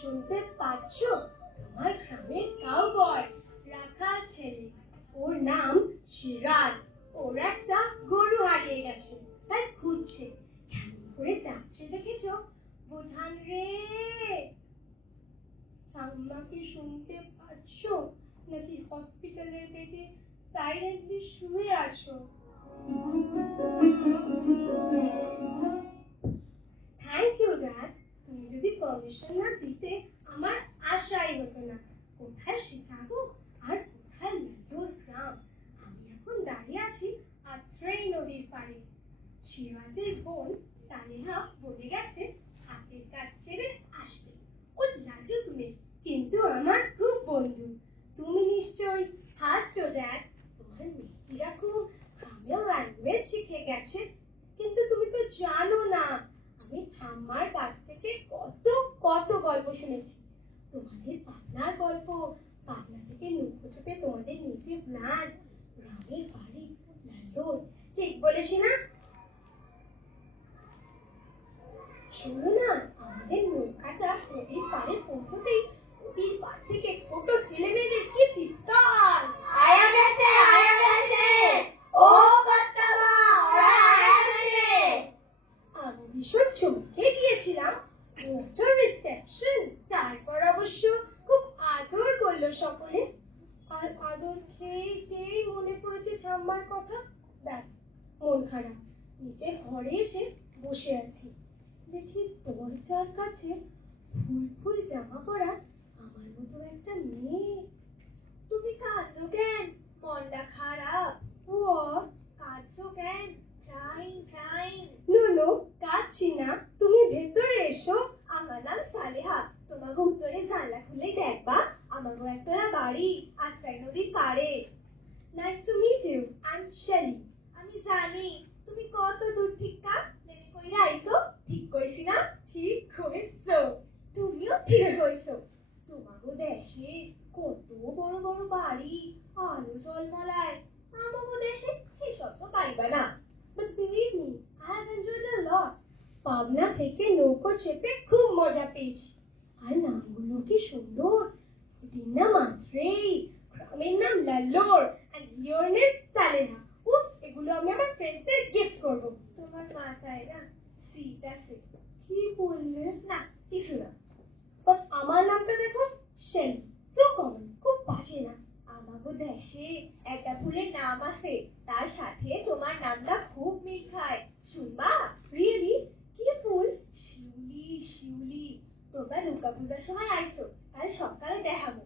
শুনতে পাচ্ছ? তোমার গ্রামের কাউবয় রাখাল ছেলে, ওর নাম সিরাজ। ওর একটা গরু হারিয়ে গেছে, তাই খুঁজছে। কেমন করে ডাকছে দেখেছো? বুধান রে। ঠাম্মা কি শুনতে পাচ্ছ, নাকি হসপিটালের বেডে সাইলেন্টলি শুয়ে আছো? Thank you dad. তুমি যদি পারমিশন না দিতে আমার আশাই হতো না। কোথায় শিকাগো আর কোথায় ল্যান্ডোর গ্রাম। আমি এখন দাঁড়িয়ে আছি আত্রেই নদীর পাড়ে। সিরাজের বোন তালেহা বলে গেছে হাতের কাজ ছেড়ে আসবে। ও লাজুক মেয়ে, কিন্তু আমার খুব বন্ধু। তুমি নিশ্চয়ই হাসছো ড্যাড। তোমার মেয়েটিরা খুব গ্রামের ল্যাঙ্গুয়েজ শিখে গেছে। কিন্তু তুমি তো জানো না, আমি ঠাম্মার কাছ থেকে কত কত গল্প শুনেছি। তোমাদের পাটনার গল্প, পাটনা থেকে নৌকো চেপে তোমাদের নিচে ব্রাঞ্চ, গ্রামের বাড়ি ল্যান্ডোর। ঠিক বলেছি না? শোনো না, আমাদের নৌকাটা নদীর পাড়ে পৌঁছতেই নদীর পাড় থেকে ছোট ছেলে মেয়েদের কি চিৎকার! আয়া গেছে, আয়া গেছে, ও কর্তাবা, ওরা আয়া গেছে। আমি ভীষণ চমকে গিয়েছিলাম। বছর রিসেপশন, তারপর অবশ্য খুব আদর করলো সকলে। আর আদর খেয়ে যেই মনে পড়েছে ঠাম্মার কথা, ব্যাস মন খারাপ। নিজের ঘরে এসে বসে আছি, দেখি দরজার কাছে ফুল ফুল জামা পরা আমার মতো একটা মেয়ে। তুমি কাঁদছো কেন? মনটা খারাপ? What? কাঁদছো কেন? Crying, crying. No, no, কাঁদছি না। তুমি ভেতরে এসো। আমার নাম সালেহা। তোমাকে উত্তরে জানলা খুলে দেখবা আমাকে একতলা বাড়ি আত্রাই নদীর পাড়ে। Nice to meet you. I'm Shelly. আমি জানি তুমি কত দূর থেকে প্লেনে কইরা আইছো। ঠিক কইছি না? ঠিক কইছো। তুমিও ঠিক কইছো। তোমাকে দেশে কত বড় বড় বাড়ি, আলো জলমলায়। আমাকে দেশে সেসব তো পাইবা না। But believe me, I have enjoyed a lot. Pabna থেকে নৌকো চেপে খুব মজা পেয়েছি। আর নামগুলো কি সুন্দর! নদীর নাম আত্রেই, গ্রামের নাম লাল্লোর, and your name সালেহা। উফ, এগুলো আমি আমার ফ্রেন্ডসদের গিফট করবো। তোমার মাথায় না সিট আছে। কি বললে? না, কিছু না। বাট আমার নামটা দেখো, শেলি। সো কমন, খুব বাজে না। আমাগো দেশে একটা ফুলের নাম আছে, তার সাথে তোমার নামটা খুব মিল খায়। শুনবা? রিয়েলি? কি ফুল? শিউলি, শিউলি। তোমরা দুর্গা পূজার সময় আইসো, কাল সকালে দেখাবো।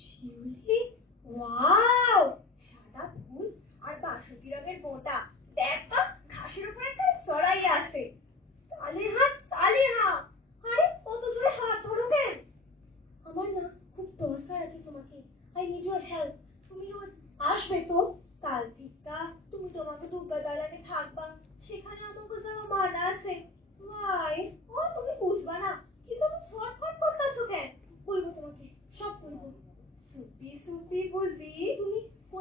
শিউলি? ওয়াও! সাদা ফুল আর বাসন্তী রঙের মোটা। দেখবা ঘাসের উপর একটা সরাই আছে। তালেহা, তালেহা! আরে কত জোরে হাত ধরো কেন? আমার না খুব দরকার আছে তোমাকে। I need your help. তুমি রোজ আসবে তো? কাল থেকে তুমি তোমাকে দুর্গা দালানে থাকবা, সেখানে আমাকে যাওয়া মানা আছে। ওয়াই? ও তুমি বুঝবা না, কিন্তু আমি শর্টকাট করতেছো কেন? বলবো তোমাকে, সব বলবো। সুপি সুপি বুঝি। তুমি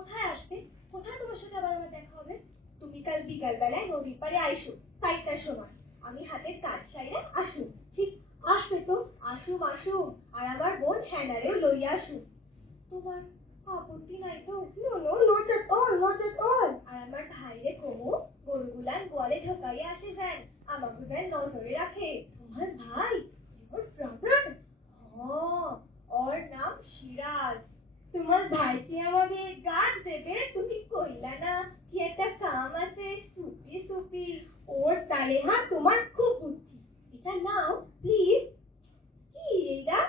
কোথায় আসবে? কোথায় তোমার সাথে আবার আমার দেখা হবে? তুমি কাল বিকাল বেলায় নদীর পাড়ে আইসো 4টার সময়। আমি হাতের কাজ সাইরা আসুন। ঠিক আসবে তো? আসুম আসুম। আর আমার বোন হ্যানারেও লইয়া আসুন। তোমার আপত্তি নাই তো? No no, not at all, not at all. আর আমার ভাইরে কমু গরুগুলান গোয়ালে ঢোকাইয়া আসে যান, আমাকে যেন নজরে রাখে। তোমার ভাই? Your brother? ওর নাম সিরাজ। তোমার ভাই কি আমাদের গাছ দেবে? তুমি কইলা না কি একটা কাম আছে সুপি সুপি। ওর তালে মা তোমার খুব বুদ্ধি। এটা নাও প্লিজ। কি এটা?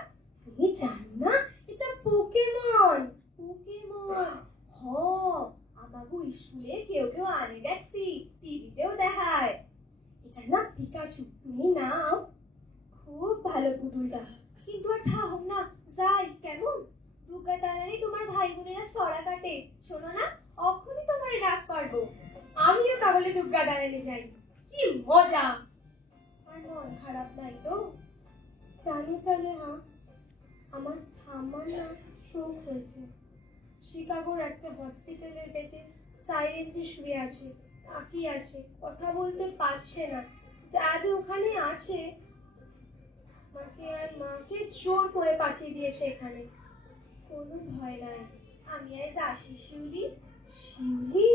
তুমি জানো না এটা পোকেমন। পোকেমন? হ, আমাগো স্কুলে কেউ কেউ আনে দেখছি, টিভিতেও দেখায়। এটা না পিকাচু, তুমি নাও। খুব ভালো পুতুলটা, কিন্তু আর থাকুক না, যাই কেমন। দুর্গা দালানে তোমার ভাই বোনেরা সরা কাটে, শোনো না, অখনই তোমার রাগ পারবো। আমিও তাহলে দুর্গা দালানে যাই, কি মজা। আর মন খারাপ নাই তো? জানি তাহলে। হ্যাঁ, আমার ঠাম্মার না স্ট্রোক হয়েছে। শিকাগোর একটা হসপিটালের বেডে সাইলেন্টলি শুয়ে আছে, তাকিয়ে আছে, কথা বলতে পারছে না। দাদু ওখানে আছে, মাকে জোর করে পাঠিয়ে দিয়েছে এখানে। কোনো ভয় নাই, আমি আজ আসি শিউলি। শিউলি?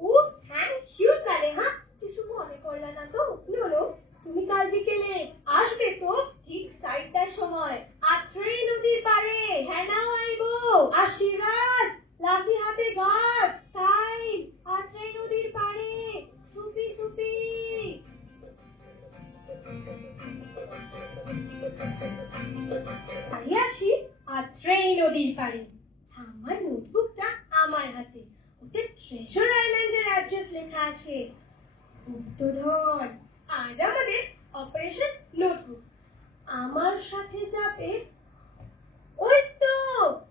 ও থ্যাংক ইউ তালে। হ্যাঁ, কিছু মনে করলা না তো? নো নো, তুমি কাল বিকেলে আসবে তো? ঠিক 4টার সময় আত্রেই নদীর পাড়ে। হ্যাঁ নাও আইবো। আশীর্বাদ লাঠি হাতে ঘাট টাইম আত্রেই নদীর পাড়ে সুপি সুপি। আছি আত্রেই নদীর পাড়ে। আমার নোটবুকটা আমার হাতে, ওতে ট্রেজার আইল্যান্ডের অ্যাড্রেস লেখা আছে। গুপ্তধন। আজ আমাদের অপারেশন নোটবুক। আমার সাথে যাবে। ওই তো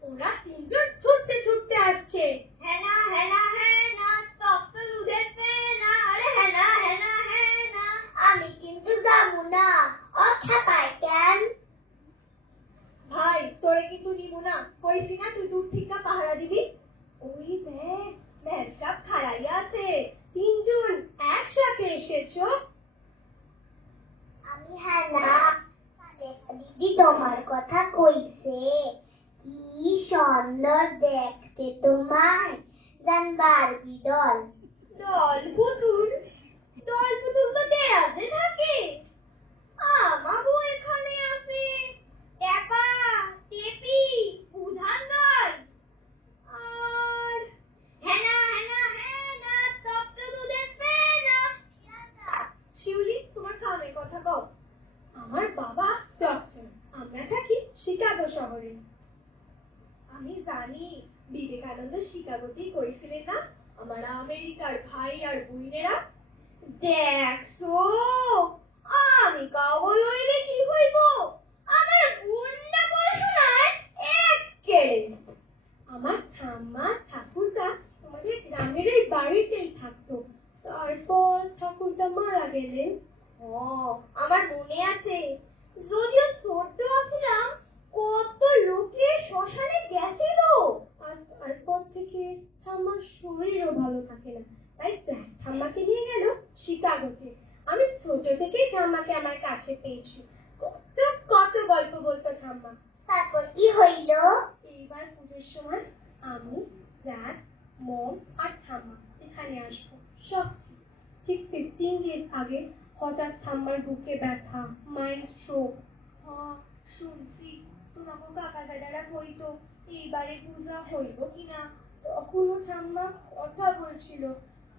ওরা 3জন ছুটতে ছুটতে আসছে। হেনা হেনা হেনা তপ তো দুধের ফেনা। আরে হেনা হেনা হেনা। আমি কিন্তু যাবো না। ও খেপায় কেন? ভাই তোরে কিন্তু নিব না, কইছি না তুই দূর থেকে পাহারা দিবি। ওই দেখ ম্যাডসাপ খাড়াইয়া আছে, 3জন একসাথে এসেছো। আমি হানা, দিদি তোমার কথা কইছে। কি সুন্দর দেখতে তোমায়, জানবার বিদল। দল পুতুল? দল পুতুল তো দেরাজে থাকে, আমাগো এখানে আছে টেপা টেপি বুধান্দার। আর হেনা হেনা হেনা তপ্ত দুধের ফেনা। শিউলি, তোমার কামের কথা কও। আমার বাবা জকসন, আমরা থাকি শিকাগো শহরে। আমি জানি বিবেকানন্দ শিকাগোতেই কইছিলেন না আমার আমেরিকার ভাই আর বোনেরা। দেখছো, আমি কাগজ লইলে কি হইব, আমার বোনটা পড়াশোনায় এক্কেলে। আমার ঠাম্মা ঠাকুরদা আমাদের গ্রামের এই বাড়িতেই থাকতো, তারপর ঠাকুরদা মারা গেলেন। আমার মনে আছে, যদিও ছোট্ট আছিলাম, কত লোকে শ্মশানে গেছিল। আর তারপর থেকে ঠাম্মার শরীরও ভালো থাকে না, তাই ঠাম্মাকে নিয়ে গেল শিকাগোতে। আমি ছোট থেকেই ঠাম্মাকে আমার কাছে পেয়েছি। কত কত গল্প বলতো ঠাম্মা। তারপর কি হইল? এইবার পুজোর সময় আমি, ড্যাড, মম আর ঠাম্মা এখানে আসবো সব। ঠিক 15 days আগে হঠাৎ ঠাম্মার বুকে ব্যথা, মাইন্ড স্ট্রোক। শুনছি তোমাকে কাকা দাদারা কইতো এইবারে পূজা হইব কিনা। তখনও ঠাম্মা কথা বলছিল,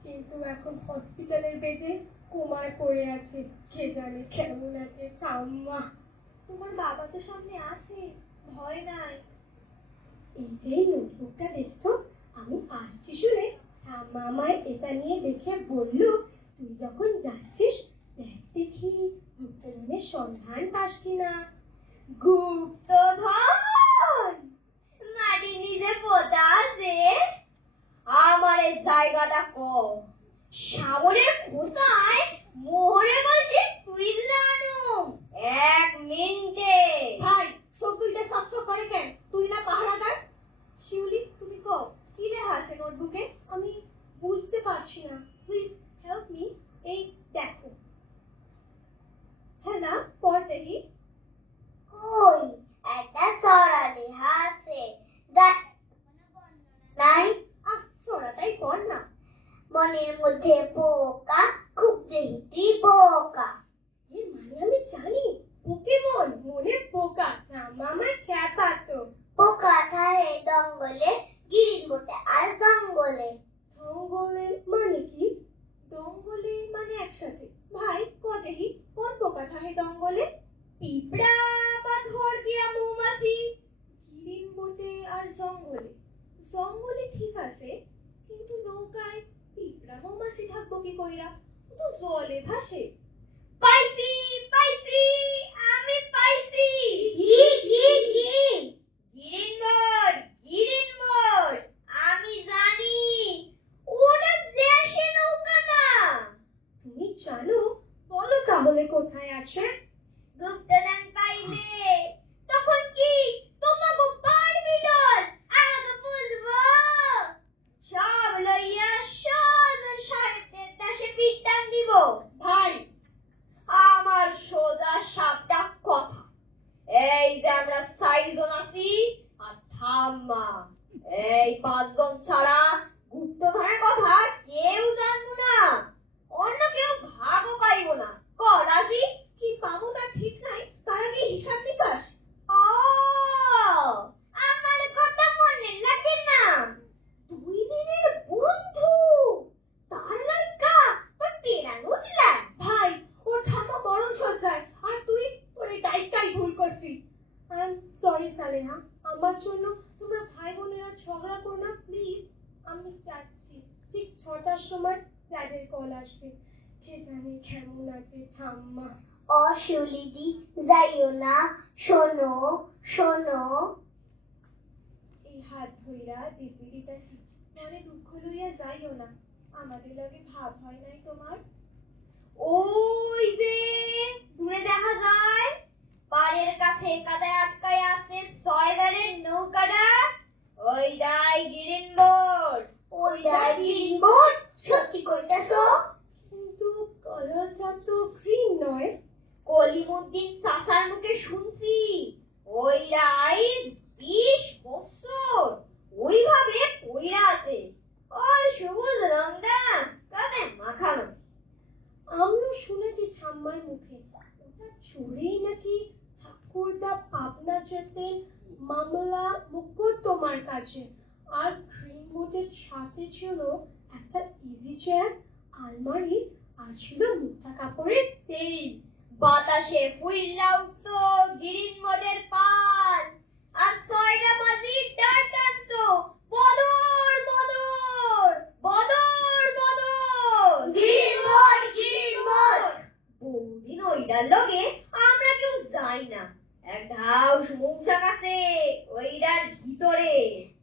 কিন্তু এখন হসপিটালের বেডে কোমায় পড়ে আছে। কে জানে কেমন আছে ঠাম্মা। তোমার বাবা তো সামনে আছে, ভয় নাই। এই যে নোটবুকটা দেখছো, আমি আসছি শুনে ঠাম্মা আমায় এটা নিয়ে দেখে বলল, তুই যখন যাচ্ছিস দেখ দেখি গুপ্তধনের সন্ধান পাস কিনা। গুপ্তধন? মাটি নিজে পোতা আছে? আমার এই জায়গাটা কম, সামনের খোসায় মোহরে বলছি সুইজারল্যান্ড 1 মিনিটে। ভাই চোখ দুইটা চকচক করে কেন? তুই না পাহারাদার? শিউলি তুমি কও কি লেখা আছে নোটবুকে? আমি বুঝতে পারছি না, প্লিজ হেল্প মি। এই দেখো। হ্যাঁ না, পড় দেখি। কই একটা সরা লেখা আছে, দেখ নাই? সরাটাই পড় না। মনের মধ্যে পোকা, খুব দেহিটি বোকা। এর মানে আমি জানি, পোকেমন, মনে পোকা। আমার খ্যাপা তো। পোকা থাকে জঙ্গলে, গিরিন বটে আর জঙ্গলে। জঙ্গলে মানে কি? জঙ্গলে মানে একসাথে। ভাই ক দেখি, কোন পোকা থাকে জঙ্গলে? পিঁপড়া বা ধরকিয়া মৌমাছি। গিরিন বটে আর জঙ্গলে। জঙ্গলে ঠিক আছে, কিন্তু নৌকায় পিঁপড়া মৌমাছি থাকবো কি কইরা? ও তো জলে ভাসে। পাইছি পাইছি, আমি পাইছি। কি কি কি? গিরিন মোড়, গিরিন মোড়। আমি জানি ওটা দেশে নৌকা না। তুমি জানো? বলো তাহলে কোথায় আছে? গুপ্তদান পাইলে তখন কি তোমাকে পারবি ডল? আমাকে বুঝবো সব লইয়া সোজা সাহেবদের দেশে পিটান দিব। ভাই, আমার সোজা সাপটা কথা, এই যে আমরা 4 জন আছি আর ঠাম্মা, এই 5 জন ছাড়া গুপ্তধনের কথা কেউ জানবো না, অন্য কেউ ভাগও পাইব না। রাজি? কি পাবো তা ঠিক নাই, তার আগে হিসাব নিকাশ। আমার কথা মনে লাগে না? 2 দিনের বন্ধু, তার লাইকা তোর টেনা বুঝলা? ভাই, ওর ঠাম্মা মরণ সজ্জায়, আর তুই তোর ডাইটাই ভুল করছিস। আই এম সরি সালেহা, আমার জন্য তোমরা ভাই বোনেরা ঝগড়া করো না প্লিজ। আমি যাচ্ছি, ঠিক 6টার সময় ফ্ল্যাটের কল আসবে। কে জানে কেমন আছে ঠাম্মা। অশুলিদি যাইও না, শোনো শোনো। এই হাত ধইরা দিব্যি দিতাছি, মনে দুঃখ লইয়া যাইও না। আমাদের লগে ভাব হয় নাই তোমার? ওই যে দূরে দেখা যায় পাড়ের কাছে কাদায় আটকায় আছে 6 গাড়ির নৌকাটা, ওইটাই গিরিন বোট। ওইটাই গিরিন বোট? সত্যি কইতাছো? কিন্তু কালারটা তো গ্রিন নয়। কলিমুদ্দিন চাচার মুখে শুনছি ওইটাই 20 বছর ওইভাবে পইরা আছে, আর সবুজ রংটা কানে মাখানো। আমিও শুনেছি ঠাম্মার মুখে, ওটা চুরেই নাকি ঠাকুরদা পাবনা যেতেন মামলা মোকদ্দমার কাছে। আর গ্রিন বোটের সাথে ছিল একটা ইজি চেয়ার, আলমারি, আর ছিল মুক্তা কাপড়ের তেল। বাতাসে ফুইল্লা উঠতো গিরিন মোড়ের পাল, আর 6টা বাজি ডাক টানতো বদর বদর বদর বদর। গিরিন মোড়, গিরিন মোড়। বহুদিন ওইটার লগে আমরা কেউ যাই না, এক ঢাউস মৌচাক আছে ওইটার ভিতরে।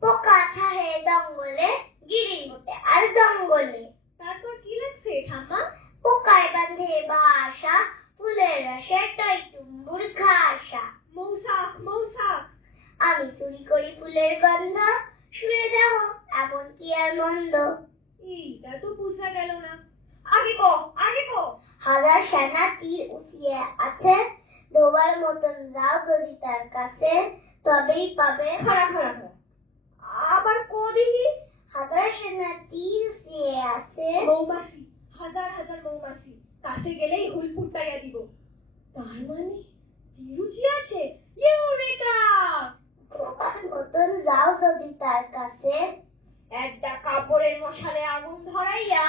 পোকা থাকে জঙ্গলে, গিরিন মোড়ে আর জঙ্গলে। তারপর কি লাগছে ঠাম্মা? পোকায় বাঁধে বাসা, ফুলের রসে টই টুম্বুর ঘাসা। মৌসাক, মৌসাক। আমি চুরি করি ফুলের গন্ধ, শুয়ে যাও এমন কি আর মন্দ? এইটা তো বুঝা গেল না। আগে কো, আগে কো। হাজার সেনা তীর উঠিয়ে আছে, ধোবার মতন যাও যদি তার কাছে, তবেই পাবে। খাড়া খাড়া খাড়া, আবার কো দিদি। হাজার সেনা তীর উঠিয়ে আছে, মৌমাছি, হাজার হাজার মৌমাছি, কাছে গেলেই হুল ফুটাইয়া দিব। তার মানে তিরুচি আছে। ইউরেকা! ধোবার মতন যাও যদি তার কাছে, একটা কাপড়ের মশালে আগুন ধরাইয়া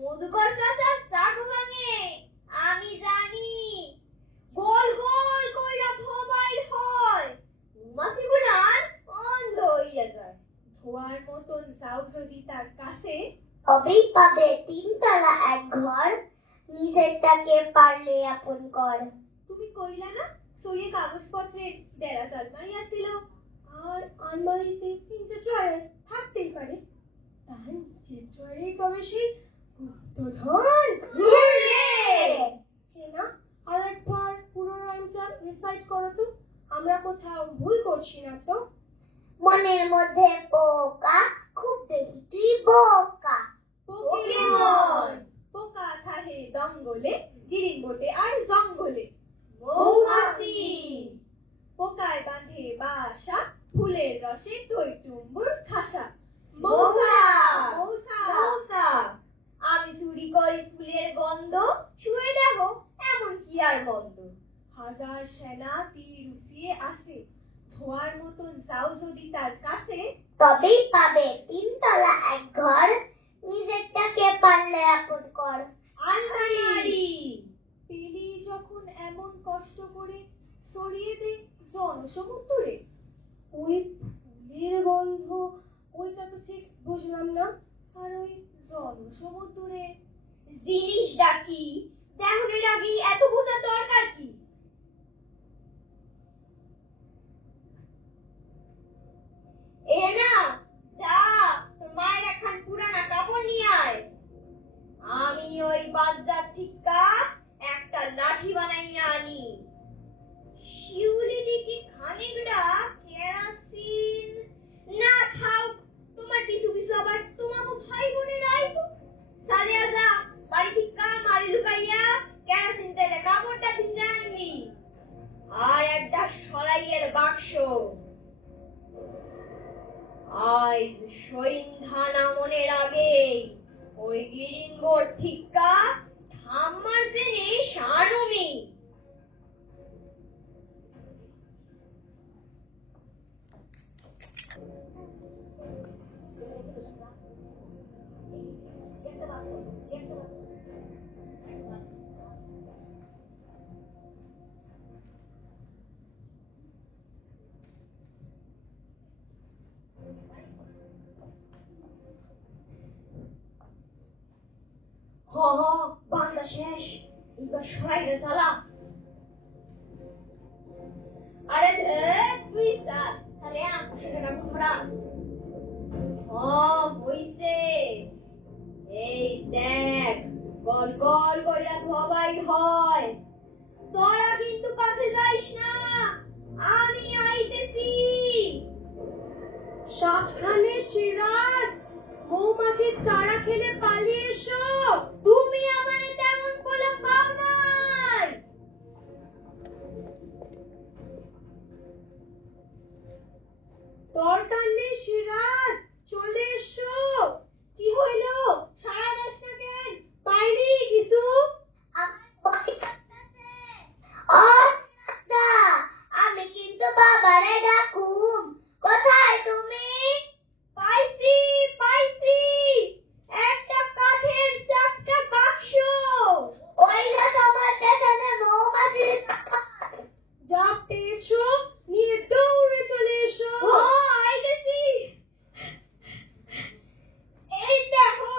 মধুকর চাচা চাক ভাঙে। আমি জানি গোল গোল কইরা ধোবাইল হয়, মৌমাছি গুলান অন্ধ হইয়া যায়। ধোয়ার মতন যাও যদি তার কাছে, তবেই পাবে 3 তলা এক ঘর, নিজেরটাকে পারলে আপন কর। তুমি কইলা না সইয়ে কাগজপত্রের দেরাজ আলমারি আছিল, আর আলমারিতে 3টে ড্রয়ার থাকতেই পারে। তার নিচের ড্রয়ারে কবে সেই গুপ্তধন। না, আর একবার পুরো রাইমটা রিসাইট করো তো, আমরা কোথাও ভুল করছি না তো? মনের মধ্যে পোকা, খুব দেহি তুই পোকা। পোকেমন। পোকা থাহে দঙ্গলে, গিরিঙ্গটে আর জঙ্গলে। মৌমাছি। পোকায় বাঁধে বাসা, ফুলের রসে টইটুম্বুর খাসা। মৌসা। মৌসা। মৌসা। আমি চুরি করি ফুলের গন্ধ, ছুঁয়ে দেখো এমন কি আর মন্দ। হাজার সেনা তীর উসিয়ে আসে, ধোয়ার মতন যাও যদি তার কাছে, তবেই পাবে তিনতলা এক ঘর, নিজেরটাকে পারলে আপন কর। আলমারি। পেলি যখন এমন কষ্ট করে, সরিয়ে দে জনসমুদ্রে। ওই ফুলের গন্ধ, ওইটা তো ঠিক বুঝলাম না। আর ওই জনসমুদ্রে জিনিসটা কি দেহনের আগে এত বোঝা দরকার কি? এ না, যা তোর মায়ের একখান পুরানা কাপড় নিয়ে আয়। আমি ওই বাজার থেকে একটা লাঠি বানাইয়া আনি। শিউলি দিকে খানিকটা কেরাসিন না খাও, তোমার কিছু কিছু আবার তোমাকে ভাই বোনের আইব। সালিয়া যা বাড়ি থেকে মারি লুকাইয়া কেরাসিন তেলে কাপড়টা ভিজা আনবি, আর একটা সরাইয়ের বাক্স। আজ সন্ধ্যা নামনের আগে ওই গিরিঙ্গর ঠিকা থামার জিনিস আনুমি। বান্দা শেষ, এবার সরাইরে চালা। আরে তুই তাহলে সেটা ঘোরা হইছে। এই দেখ গল গল কইরা ধোবাই হয়। তোরা কিন্তু কাছে যাইস না, আমি আইতেছি। সাবধানে সিরাজ, মৌমাছির তাড়া খেলে পালিয়ে এসো। তুমি আমারে তেমন বলে পাও নাই। দরকার নেই সিরাজ, চলে এসো। কি হইল, সারা দাস না কেন? পাইলি কিছু? আমার ভয় করতেছে। ও দাদা, আমি কিন্তু বাবারে ডাকুম। কোথায় তুমি? পাইছি পাইছি, একটা কাঠের চাপটা বাক্স। ওই যে তোমার পেছনে মৌমাছির চাপ। যা পেয়েছো নিয়ে দৌড়ে চলে এসো। আইতেছি। এই দেখো,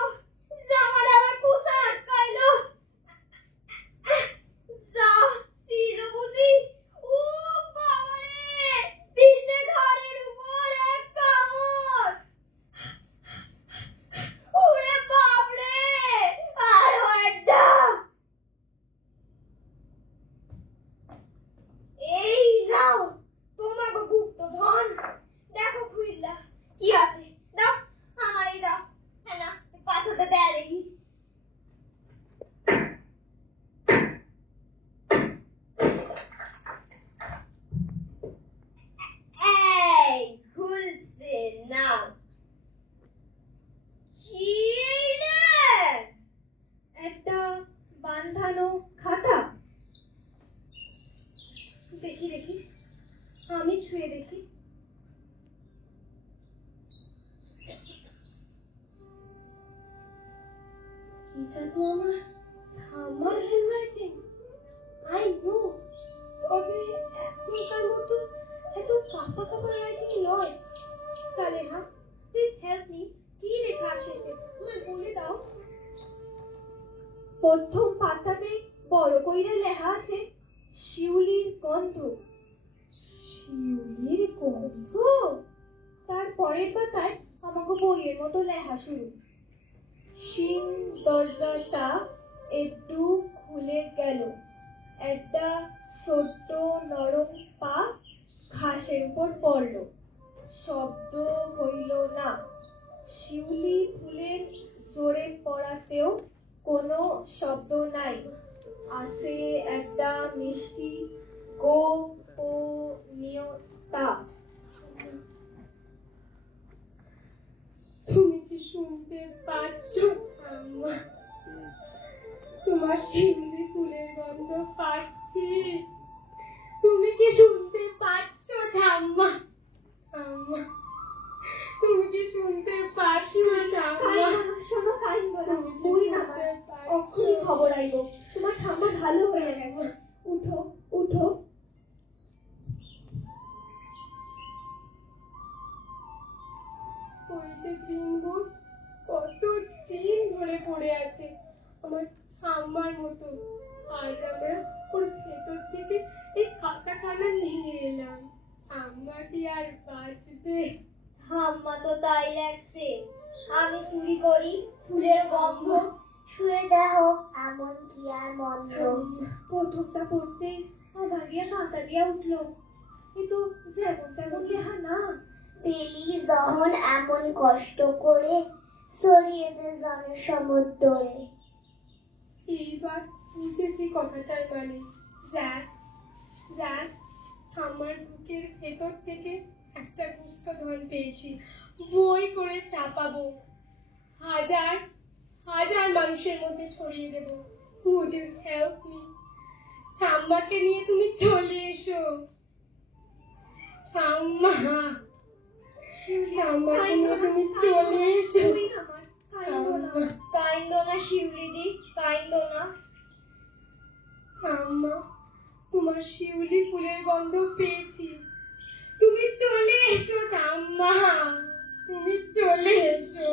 জামার আবার কুচা আটকাইলো। যা ছিল বুঝি। ও বাবারে, পিছে ঘাড়ের উপর এক কামড়। ওরে বাপরে, আরো একটা। এই নাও তোমাকে গুপ্তধন। দেখো খুইল্লা কি আছে, দাও আমারই দাও। হ্যাঁ না, পাথরটা দেয়া দেখি। এই খুলছে না। কি রে? একটা বাঁধানো খাতা। দেখি দেখি, আমি ছুঁয়ে দেখি। এটা তো আমার ঠাম্মার হ্যান্ডরাইটিং। আই নো, তবে এখনকার মতো এত কাপা কাপা রাইটিং নয়। Saleha, please help me. কি লেখা আছে আমায় বলে দাও। প্রথম পাতাতে বড় কইরে লেখা আছে শিউলির গন্ধ। শিউলির গন্ধ? তারপরের পাতায় আমাকে বইয়ের মতো লেখা শুরু। শিং দরজাটা একটু খুলে গেল, একটা ছোট্ট নরম পা ঘাসের উপর পড়ল। শব্দ হইল না। শিউলি ফুলে থাকতেও কোনো শব্দ নাই। আছে একটা মিষ্টি গোপনীয়তা। তুমি কি শুনতে পাচ্ছ ঠাম্মা? তোমার শিউলি ফুলের গন্ধ পাচ্ছি। তুমি কি শুনতে পাচ্ছ ঠাম্মা? ঠাম্মা, তুমি কি শুনতে পাচ্ছ ঠাম্মা? শোনো কাইন্দো না, বই না অক্ষুনি খবর আইব, তোমার ঠাম্মা ভালো হয়ে গেছে। উঠো উঠো। ওই যে গ্রিনবুট কত দিন ধরে পড়ে আছে আমার ঠাম্মার মতো। আজ আমরা ওর ভেতর থেকে এই খাতাখানা নিয়ে এলাম। ঠাম্মা কি আর বাঁচবে? ঠাম্মা তো তাই লাগছে। আমি চুরি করি ফুলের গন্ধ, শুয়ে দেখো এমন কি আর মন্দ। প্রথমটা পড়তে ভাগিয়া কাঁটা দিয়া উঠলো। এ তো যেমন তেমন লেখা না। পেলি যখন এমন কষ্ট করে সরিয়ে দে জনসমুদ্রে। এইবার বুঝেছি কথাটার মানে। যাক যাক, আমার বুকের ভেতর থেকে একটা গুপ্তধন পেয়েছি। বই করে চাপাবো, হাজার হাজার মানুষের মধ্যে ছড়িয়ে দেবো। Would you help me? ঠাম্মাকে নিয়ে তুমি চলে এসো। ঠাম্মা, ঠাম্মাকে নিয়ে তুমি চলে এসো। কাইন্দো না শিউলিদি, কাইন্দো না। ঠাম্মা, তোমার শিউলি ফুলের গন্ধ পেয়েছি। তুমি চলে এসো ঠাম্মা, তুমি চলে এসো।